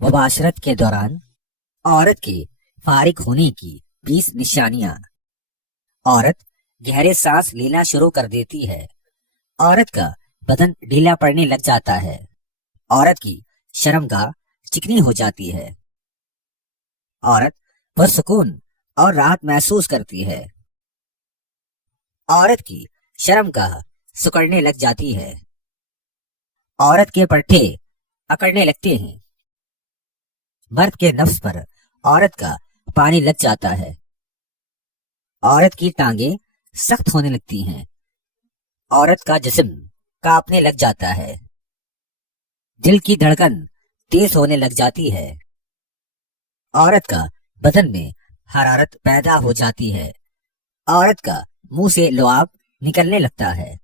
مباشرت کے دوران عورت کے فارغ ہونے کی 20 نشانیاں۔ عورت گہرے سانس لینا شروع کر دیتی ہے۔ عورت کا بدن ڈھیلا پڑنے لگ جاتا ہے۔ عورت کی شرمگاہ چکنی ہو جاتی ہے۔ عورت پرسکون اور راحت محسوس کرتی ہے۔ عورت کی شرمگاہ سکڑنے لگ جاتی ہے۔ عورت کے پٹھے اکڑنے لگتے ہیں۔ مرد کے نفس پر عورت کا پانی لگ جاتا ہے۔ عورت کی ٹانگیں سخت ہونے لگتی ہیں۔ عورت کا جسم کانپنے لگ جاتا ہے۔ دل کی دھڑکن تیز ہونے لگ جاتی ہے۔ عورت کا بدن میں حرارت پیدا ہو جاتی ہے۔ عورت کا منہ سے لعاب نکلنے لگتا ہے۔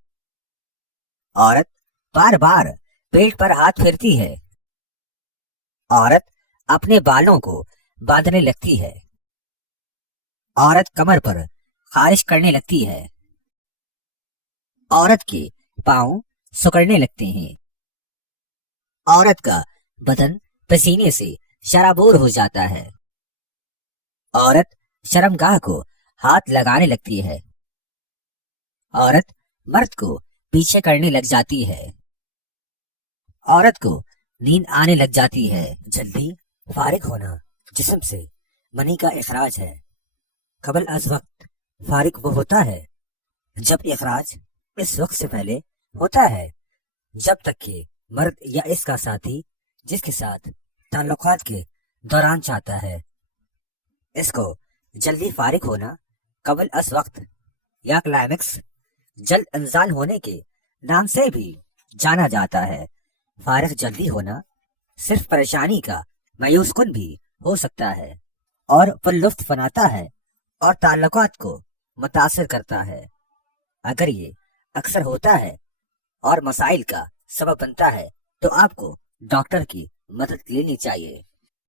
عورت بار بار پیٹ پر ہاتھ پھیرتی ہے۔ عورت اپنے بالوں کو باندھنے لگتی ہے۔ عورت کمر پر خارش کرنے لگتی ہے۔ عورت کے پاؤں سکڑنے لگتے ہیں۔ عورت کا بدن پسینے سے شرابور ہو جاتا ہے۔ عورت شرمگاہ کو ہاتھ لگانے لگتی ہے۔ عورت مرد کو پیچھے کرنے لگ جاتی ہے۔ عورت کو نیند آنے لگ جاتی ہے۔ جلدی فارغ ہونا جسم سے منی کا اخراج ہے۔ قبل از وقت فارغ وہ ہوتا ہے جب اخراج اس وقت سے پہلے ہوتا ہے جب تک کہ مرد یا اس کا ساتھی جس کے ساتھ تعلقات کے دوران چاہتا ہے۔ اس کو جلدی فارغ ہونا قبل از وقت یا کلائمیکس جلد انزال ہونے کے نام سے بھی جانا جاتا ہے۔ فارغ جلدی ہونا صرف پریشانی کا مایوس کن بھی ہو سکتا ہے اور پر لطف بناتا ہے اور تعلقات کو متاثر کرتا ہے۔ اگر یہ اکثر ہوتا ہے اور مسائل کا سبب بنتا ہے تو آپ کو ڈاکٹر کی مدد لینی چاہیے۔